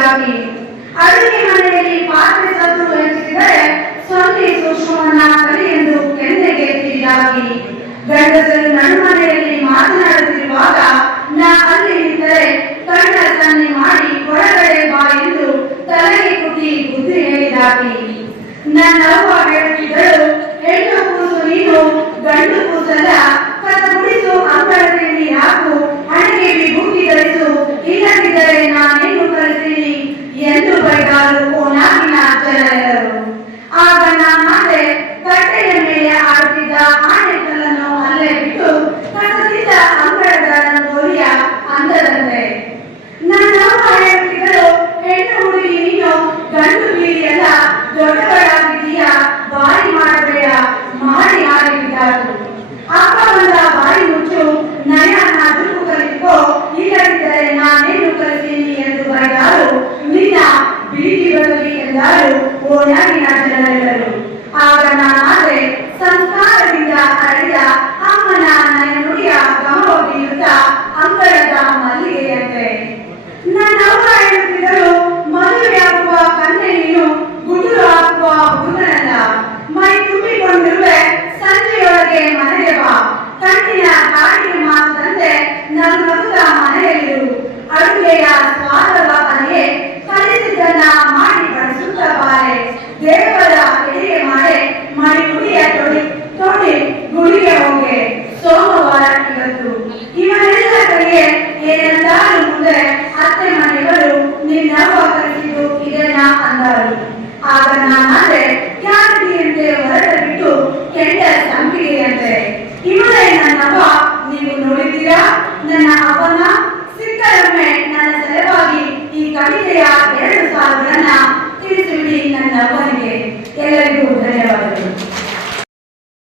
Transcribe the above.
ಹೇಳಿದಾಗಿ ಅಡುಗೆ ಮನೆಯಲ್ಲಿ ಪಾತ್ರೆ ಸತ್ತು ಹಂಚಿದರೆ ಸೊನ್ನೆ ಸೂಕ್ಷ್ಮವನ್ನ ಕಲಿ ಎಂದು ಕೆನ್ನೆಗೆ ತಿಳಿದಾಗಿ ಗಂಡಸರು ನಡುಮನೆಯಲ್ಲಿ ಮಾತನಾಡುತ್ತಿರುವಾಗ ನಾ ಅಲ್ಲಿ ನಿಂತರೆ ಕಣ್ಣ ಸನ್ನೆ ಮಾಡಿ ಹೊರಗಡೆ ಬಾ ಎಂದು ತಲೆಗೆ ಕುಟ್ಟಿ ಬುದ್ಧಿ ಹೇಳಿದಾಗಿ ನನ್ನವ್ವ ಹೇಳುತ್ತಿದ್ದಳು, ಹೆಣ್ಣು ಕೂಸು ನೀನು, ಗಂಡು ಕೂಸಲ್ಲ, ಕಸ ಗುಡಿಸು, ಅಂಗಳದಲ್ಲಿ ಹಾಕು, ಹಣೆಗೆ ವಿಭೂತಿ ಧರಿಸು, ಇಲ್ಲದಿದ್ದರೆ ನಾನೇನು ಕಲಿಸ್ತೀನಿ ಎಂದು ಬೈದಾರು ಓನಾಗಿನ ಜನರು. ಆಗ ನಾನಾದೆ ಕಟ್ಟೆಯ ಮೇಲೆ ಆಡುತ್ತಿದ್ದ ಆಣೆಕಲ್ಲನ್ನು ಅಲ್ಲೇ ಬಿಟ್ಟು ಕಸದಿಂದ ಅಂಗಳದ ಗೋರಿಯ ಅಂದದಂತೆ. ನನ್ನವ್ವ ಹೇಳುತ್ತಿದ್ದಳು, ಹೆಣ್ಣು ಹುಡುಗಿ ನೀನು, ಗಂಡು ಬೀರಿಯಲ್ಲ, ದೊಡ್ಡವಳಾಗಿದ್ದೀಯ, ಬಾಯಿ ಮಾಡಬೇಡ, ಮಾಡಿ ಆಡಿಬಿದ್ದಾರು. ಅಪ್ಪ ಬಂದ ಬಾಯಿ ಮುಚ್ಚು, ನಯ ನಾಜೂಕು ಕಲಿತುಕೋ, ಇಲ್ಲದಿದ್ದರೆ ನಾನೇನು ಕಲಿತೀನಿ ಎಂದು ಬೈದಾರು. ನಿನ್ನ ಬೀದಿ ಬರಲಿ ಎಂದಾರು ಓನಾಗಿನ ಜನರೆಲ್ಲರು. ಆಗ ನಾನಾದ್ರೆ ಸಂಸ್ಕಾರದಿಂದ ಅಳೆದ ಅಮ್ಮನ ನುಡಿಯ ಗಮನ ಬೀರುತ್ತಾ ಅಂಗಳದ ಮಲ್ಲಿಗೆಯಂತೆ. ನನ್ನವ್ವ ಹೇಳುತ್ತಿದ್ದಳು, ಮದುವೆಯಾಗುವ ಕನ್ನೆ ನೀನು, ಗುಡುರು ಹಾಕುವ ಹುಡುಗನಲ್ಲ, ಮೈ ತುಂಬಿಕೊಂಡಿರುವೆ, ಸಂಜೆಯೊಳಗೆ ಮನೆಗೆ ಬಾ, ಕಣ್ಣಿನ ಕಾಡಿಗೆ ಮಾತಂತೆ ನಗುತ್ತ ಮನೆಯಲ್ಲಿರು, ಅಡುಗೆಯ ಸ್ವಾದವ ಅರಿಯೇ, ಕಲಿಸಿದ್ದನ್ನ ಮಾಡಿ ಬಡಿಸುತ್ತ ಬಾರೆ, ದೇವರ ಎಡೆಗೆ ಮಾಡೆ, ಮಡಿ ಗುಡಿಯ ತೊಡಿ ಗುಡಿಗೆ ಹೋಗೆ, ಸೋಮವಾರ ಇವತ್ತು. ಇವರೆಲ್ಲ ಕಡೆಗೆ ಏನಂದಾರು ಮುಂದೆ ಅತ್ತೆ ಮನೆಗಳು ನಿನ್ನವ್ವ ಕಲಿಸಿದ್ದು ಇದನ್ನ ಅಂದರು. ಆಗ ನಾನಾದ್ರೆ ಕ್ಯಾಟಿಯಂತೆ ಹೊರಟ ಬಿಟ್ಟು ಕೆಂಡ ಸಂಪಿಗೆಯಂತೆ. ಇವರೇ ನನ್ನವ್ವ, ನೀವು ನೋಡಿದ್ದೀರಾ ನನ್ನ ಅವನ? ಸಿಕ್ಕರೊಮ್ಮೆ ನನ್ನ ಸಲುವಾಗಿ ಈ ಕವಿತೆಯ 2 ಸಾಲುಗಳನ್ನ